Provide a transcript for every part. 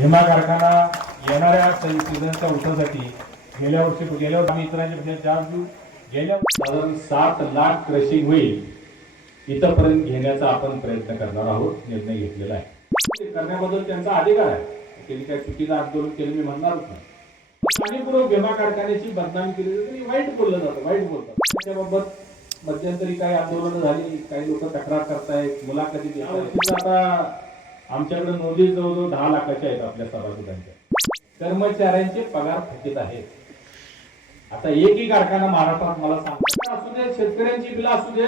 विमा कारखाना येणाऱ्या सीझनच्या उठासाठी गेल्या वर्षी गेल्या वर्षी इतरांच्या जास्त गेल्या साधारण सात लाख क्रशिंग होईल. इथंपर्यंत घेण्याचा आपण प्रयत्न करणार आहोत. निर्णय घेतलेला आहे. ते करण्याबद्दल त्यांचा अधिकार आहे. त्यांनी काय चुकीचं आंदोलन केलं मी म्हणणारच नाही. जाणीवपूर्वक विमा कारखान्याची बदनामी केली तरी वाईट बोललं जातं वाईट बोलतात. त्याच्याबाबत मध्यंतरी काही आंदोलनं झाली काही लोक तक्रार करतायत मुलाखती आता आमच्याकडे नोंदी जवळजवळ दहा लाखाच्या आहेत आपल्या सभासदांच्या. कर्मचाऱ्यांचे पगार थकीत आहेत. आता एकही कारखाना महाराष्ट्रात मला सांगतो असू दे शेतकऱ्यांची बिलं असू दे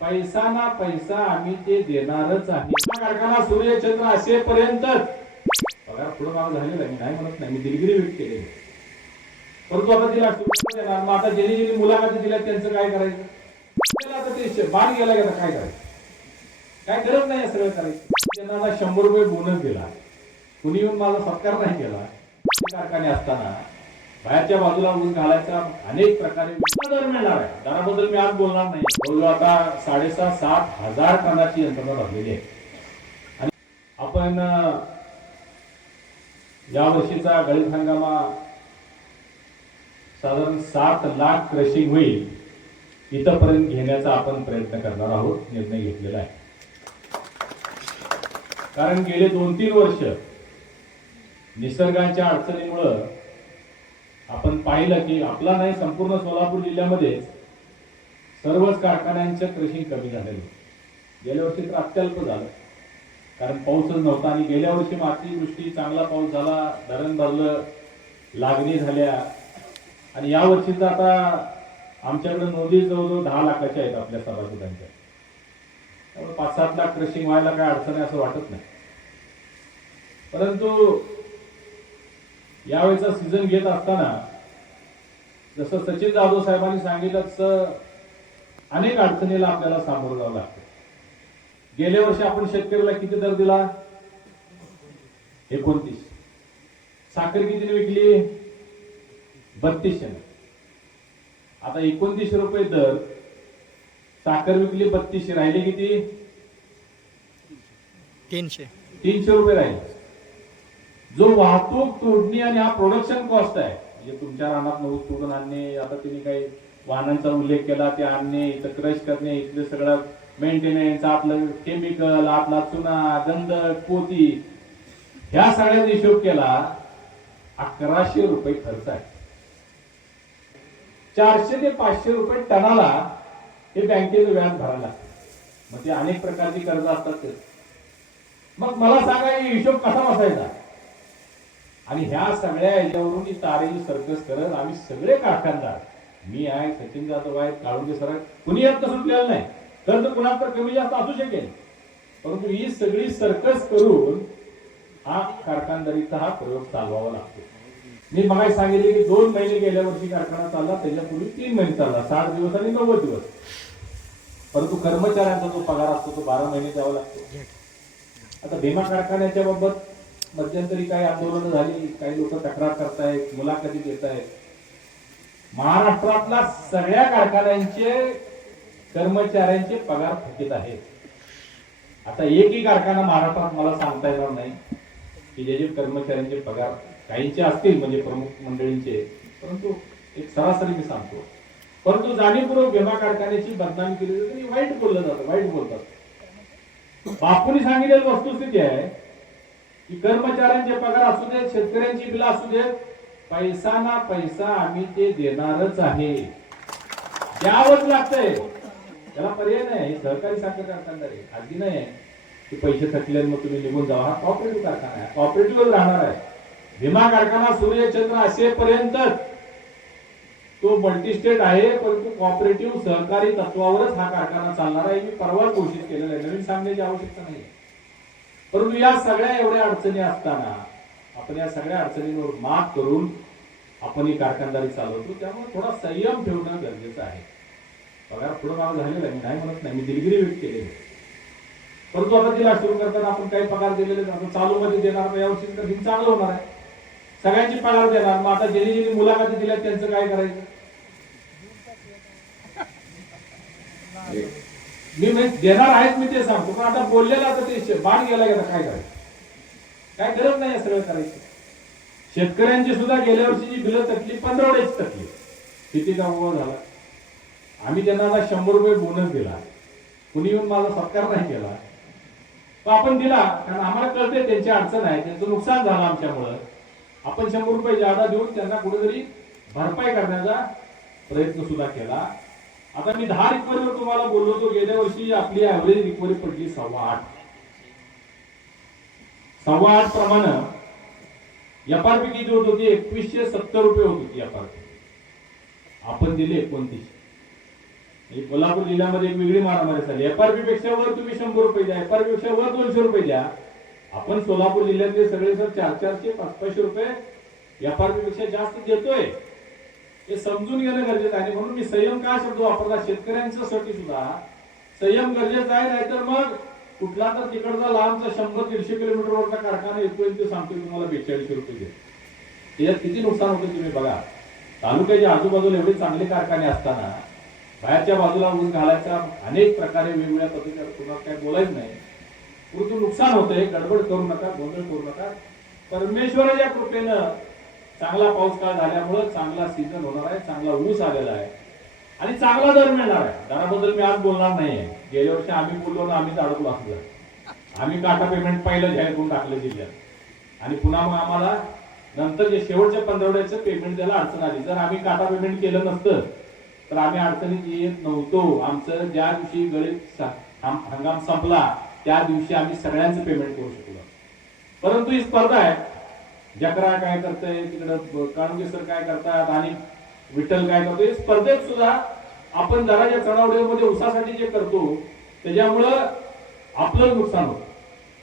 पैसा ना पैसा आम्ही ते देणारच आहे. कारखाना सूर्यचंद्र असेपर्यंतच पगार पुढे माग झालेला मी नाही म्हणत नाही मी दिलगिरी व्यक्त केलेली परंतु आता तिला देणार मग आता ज्यांनी ज्यांनी मुलाखती दिल्या त्यांचं काय करायचं? त्याला आता ते बाण गेला गेला काय करायचं? काय गरज नाही सगळं त्यांना मला शंभर रुपये बोनस दिला. कुणी येऊन माझा सत्कार नाही केला. कारखाने असताना बाहेरच्या बाजूला ऊस घालायचा अनेक प्रकारे दर मिळणार आहे. दराबद्दल मी आज बोलणार नाही. जवळजवळ आता साडेसहा सात हजार टनाची यंत्रणा लागलेली आहे. आणि आपण या वर्षीचा गळीत हंगामा साधारण सात लाख क्रशिंग होईल इथंपर्यंत घेण्याचा आपण प्रयत्न करणार आहोत निर्णय घेतलेला आहे. कारण गेले दोन तीन वर्ष निसर्गाच्या अडचणीमुळं आपण पाहिलं की आपला नाही संपूर्ण सोलापूर जिल्ह्यामध्ये सर्वच कारखान्यांचं क्रशिंग कमी झालेलं गेल्या वर्षी तर अत्यल्प झालं. कारण पाऊसच नव्हता आणि गेल्या वर्षी मातीवृष्टी चांगला पाऊस झाला धरण भरलं लागणी झाल्या. आणि या वर्षीचा आता आमच्याकडे नोंदी जवळजवळ दहा लाखाच्या आहेत आपल्या सभासदांच्या. त्यामुळे पाच सात लाख क्रशिंग व्हायला काय अडचण आहे असं वाटत नाही. परंतु यावेळेचा सीझन घेत असताना जसं सचिन जाधव साहेबांनी सांगितलं तसं अनेक अडचणीला आपल्याला सामोरं जावं लागतं. गेल्या वर्षी आपण शेतकऱ्याला किती दर दिला? एकोणतीस. साखर कितीने विकली? बत्तीसशे आता एकोणतीस रुपये दर साखर विकली बत्तीसशे राहिले किती? तीनशे. तीनशे रुपये राहिले. जो वाहतूक तोडणी आणि हा प्रोडक्शन कॉस्ट आहे म्हणजे तुमच्या रानात ऊस तोडून आणणे आता तुम्ही काही वाहनांचा उल्लेख केला ते आणणे इथं क्रश करणे इथलं सगळं मेंटेनन्स आपलं केमिकल आपला चुना गंधक पोती ह्या सगळ्याचा हिशोब केला अकराशे रुपये खर्च आहे. चारशे ते पाचशे रुपये टनाला हे बँकेचं व्याज भरायला लागतं. मग ते अनेक प्रकारची कर्ज असतात ते. मग मला सांगा हिशोब कसा बसायचा? आणि ह्या सगळ्या याच्यावरून तारेची सर्कस करत आम्ही सगळे कारखानदार मी आहे सचिन जाधव आहे काळुंगे सर आहे कुणी हक्क सुटलेलं नाही. कर्ज कुणाला तर कमी जास्त असू शकेल. परंतु ही सगळी सर्कस करून हा कारखानदारीचा हा प्रयोग चालवावा लागतो. मी मला सांगितले की दोन महिने गेल्या वर्षी कारखाना चालला त्याच्यापूर्वी तीन महिने चालला. साठ दिवस आणि नव्वद दिवस. परंतु कर्मचाऱ्यांचा जो पगार असतो तो बारा महिने द्यावा लागतो. आता भीमा कारखान्याच्या बाबत मध्यंतरी काही आंदोलनं झाली काही लोक तक्रार करतायत मुलाखती देत आहेत महाराष्ट्रातल्या सगळ्या कारखान्यांचे कर्मचाऱ्यांचे पगार थकीत आहेत. आता एकही कारखाना महाराष्ट्रात मला सांगता येणार नाही की ज्याचे कर्मचाऱ्यांचे पगार काहींचे असतील म्हणजे प्रमुख मंडळींचे. परंतु एक सरासरी मी सांगतो परंतु जाणीवपूर्वक विमा कारखान्याची बदनाम केली जाते वाईट बोललं जातं वाईट बोलतात. बापूने सांगितलेली वस्तुस्थिती आहे की कर्मचाऱ्यांचे पगार असू देत शेतकऱ्यांची बिलं असू देत पैसा ना पैसा आम्ही ते देणारच आहे. द्यावंच लागतंय त्याला पर्याय नाही. सहकारी साखर कारखानदार आहे खाजगी नाही. आहे की पैसे थकले मग तुम्ही निघून जावा. हा कॉपरेटिव्ह कारखाना आहे. कॉपरेटिव्ह राहणार आहे. विमा कारखाना सूर्यचंद्र असेपर्यंतच तो मल्टीस्टेट आहे परंतु कॉपरेटिव्ह सहकारी तत्वावरच हा कारखाना चालणार आहे. मी परवाच घोषित केलेला आहे. नवीन सांगण्याची आवश्यकता नाही. परंतु या सगळ्या एवढ्या अडचणी असताना आपण या सगळ्या अडचणींवर मात करून आपण ही कारखानदारी चालवतो. त्यामुळे थोडा संयम ठेवणं गरजेचं आहे. पगार पुढं माग झालेला आहे. मी नाही म्हणत नाही. मी दिलगिरी व्यक्त केलेली परंतु आता तिला सुरू करताना आपण काही पगार दिलेले आपण चालूमध्ये चालू मध्ये देणार तर यावर्षी तर दिन चांगलं होणार आहे. सगळ्यांची पगार देणार. मग आता ज्यांनी ज्यांनी मुलाखती दिल्या त्यांचं काय करायचं? मी म्हणजे देणार आहेत मी ते सांगतो पण आता बोललेला आता ते बाण गेला गेला काय करायचं? काय गरज नाही सगळं करायचं. शेतकऱ्यांची सुद्धा गेल्या वर्षीची बिलं तटली पंधरवड्याची तटली. किती कामगार झाला? आम्ही त्यांना आता शंभर रुपये बोनस दिला. कुणी येऊन माझा सत्कार नाही केला. तो आपण दिला कारण आम्हाला कळते त्यांची अडचण आहे त्यांचं नुकसान झालं आमच्यामुळं. आपण शंभर रुपये जादा देऊन त्यांना कुठेतरी भरपाई करण्याचा प्रयत्न सुद्धा केला. आता मी दहा रिकवरीवर तुम्हाला बोललो होतो गेल्या वर्षी आपली ऍव्हरेज रिकवरी पडली सव्वा आठ. सव्वा आठ प्रमाणे एफआरपी किती होत होती एकवीसशे सत्तर रुपये होत होती एफआरपी आपण दिले एकोणतीसशे. कोल्हापूर जिल्ह्यामध्ये एक वेगळी मारामारी झाली. एफआरपी पेक्षा वर तुम्ही शंभर रुपये द्या एफआरपी पेक्षा वर दोनशे रुपये द्या. आपण सोलापूर जिल्ह्यातले सगळे सर चार चारशे पाच पाचशे रुपये एफआरपी पेक्षा जास्त देतोय. हे समजून घेणं गरजेचं आहे. आणि म्हणून मी संयम का शब्द वापरला? शेतकऱ्यांच्यासाठी सुद्धा. संयम गरजेचा आहे नाहीतर मग कुठला तर तिकडचा लांबचा शंभर दीडशे किलोमीटरवरचा कारखाना येतोय ते सांगतोय तुम्हाला बेचाळीसशे रुपये दे. त्याच्यात किती नुकसान होतं तुम्ही बघा. तालुक्याच्या आजूबाजूला एवढे चांगले कारखाने असताना बाहेरच्या बाजूला ऊन घालायचा अनेक प्रकारे वेगवेगळ्या पद्धतीने तुम्हाला काय बोलायचं नाही. परंतु नुकसान होतंय गडबड करू नका गोंधळ करू नका. परमेश्वराच्या कृपेनं चांगला पाऊस काळ झाल्यामुळं चांगला सीझन होणार आहे चांगला ऊस आलेला आहे. आणि चांगला दर मिळणार आहे. दराबद्दल मी आज बोलणार नाहीये. गेल्या वर्षी आम्ही बोललो ना आम्हीच अडकलो असलं. आम्ही काटा पेमेंट पहिलं जाहीर करून टाकलं जिल्ह्यात. आणि पुन्हा मग आम्हाला नंतर जे शेवटच्या पंधरवड्याचं पेमेंट द्यायला अडचण आली. जर आम्ही काटा पेमेंट केलं नसतं तर आम्ही अडचणीत येत नव्हतो. आमचं ज्या दिवशी गणित हंगाम संपला त्या दिवशी आम्ही सगळ्यांचं पेमेंट करू शकलो. परंतु ही स्पर्धा आहे. जकरा काय करतंय तिकडं काणुगे सर काय करतात आणि विठ्ठल काय करतोय स्पर्धेत सुद्धा आपण दराच्या चढावडीमध्ये उसासाठी जे करतो त्याच्यामुळं आपलं नुकसान होतं.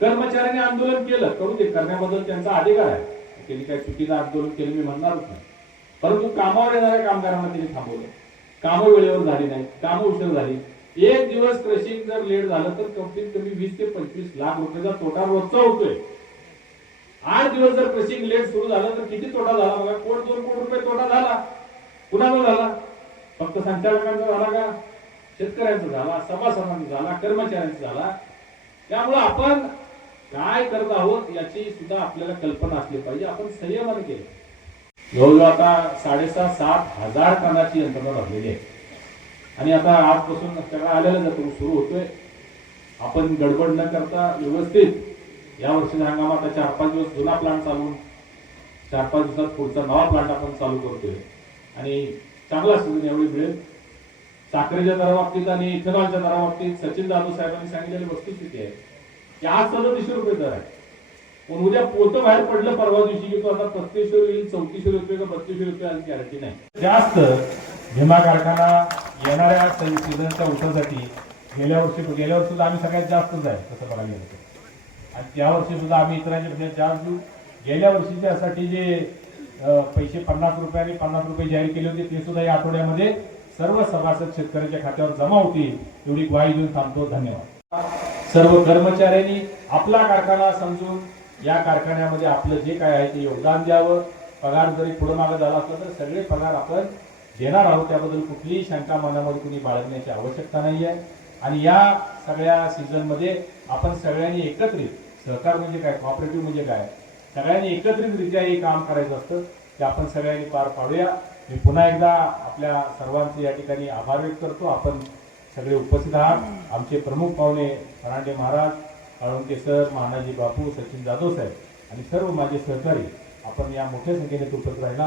कर्मचाऱ्यांनी आंदोलन केलं करू दे करण्याबद्दल त्यांचा अधिकार आहे. त्यांनी काय चुकीचं आंदोलन केलं मी म्हणणारच नाही. परंतु कामावर येणाऱ्या कामगारांना त्यांनी थांबवलं. कामं वेळेवर झाली नाही कामं उशीर झाली. एक दिवस क्रशिंग जर लेट झालं तर कमीत कमी वीस ते पंचवीस लाख रुपयाचा तोटा रोजचा होतोय. आठ दिवस जर क्रशिंग लेट सुरू झालं तर किती तोटा झाला बघा? कोट दोन कोटी रुपये तोटा झाला? कुणाचा झाला? फक्त संचालकांचा झाला का? शेतकऱ्यांचा झाला सभासदांचा झाला कर्मचाऱ्यांचा झाला. त्यामुळं आपण काय करत आहोत याची सुद्धा आपल्याला कल्पना असली पाहिजे. आपण संयमन केलं. जवळजवळ आता साडेसहा सात हजार कानाची यंत्रणा भरलेली आहे. आणि आता आजपासून सगळं आलेलं जातो सुरू होतोय. आपण गडबड न करता व्यवस्थित या वर्षीचा हंगामात आता चार पाच दिवस जुना प्लांट चालवून चार पाच दिवसात पुढचा नवा प्लांट आपण चालू करतोय. आणि चांगला सीझन यावेळी मिळेल. साखरेच्या दराबाबतीत आणि इथेनॉलच्या दराबाबतीत सचिन जाधव साहेबांनी सांगितलेली वस्तुस्थिती आहे. की आज सदतीसशे रुपये दर आहे. पण उद्या पोतं बाहेर पडलं परवा दिवशी की तो आता पस्तीसशे येईल चौतीसशे रुपये का बत्तीसशे रुपये आज गॅरंटी नाही. जास्त भीमा कारखाना येणाऱ्या सीझनच्या उठासाठी गेल्या वर्षी गेल्या वर्षी आम्ही सगळ्यात जास्तच आहे तसं बघायला गेलं तर. आणि त्या वर्षी सुद्धा आम्ही इतरांच्या पेक्षा चार्ज देऊ गेल्या वर्षीच्यासाठी जे पैसे पन्नास रुपये आणि पन्नास रुपये जाहीर केले होते ते सुद्धा या आठवड्यामध्ये सर्व सभासद शेतकऱ्याच्या खात्यावर जमा होतील. एवढी ग्वाही देऊन थांबतो. धन्यवाद. सर्व कर्मचाऱ्यांनी आपला कारखाना समजून या कारखान्यामध्ये आपलं जे काय आहे ते योगदान द्यावं. पगार जरी पुढे मागे झाला असला तर सगळे पगार आपण देणार आहोत. त्याबद्दल कुठलीही शंका मनामध्ये कुणी बाळगण्याची आवश्यकता नाही आहे आणि या सगळ्या सीझनमध्ये आपण सगळ्यांनी एकत्रित सहकार म्हणजे काय? कॉपरेटिव्ह म्हणजे काय? सगळ्यांनी एकत्रितरित्या हे काम करायचं असतं. ते आपण सगळ्यांनी पार पाडूया. मी पुन्हा एकदा आपल्या सर्वांचे या ठिकाणी आभार व्यक्त करतो. आपण सगळे उपस्थित आहात. आमचे प्रमुख पाहुणे फरांडे महाराज काळुंके सर महानाजी बापू सचिन जाधव साहेब आणि सर्व माझे सहकारी आपण या मोठ्या संख्येने उपस्थित राहिला.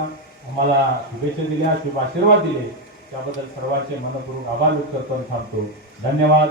आम्हाला शुभेच्छा दिल्या शुभ आशीर्वाद दिले. त्याबद्दल सर्वांचे मनपूर्वक आभार व्यक्त करतो आणि थांबतो. धन्यवाद.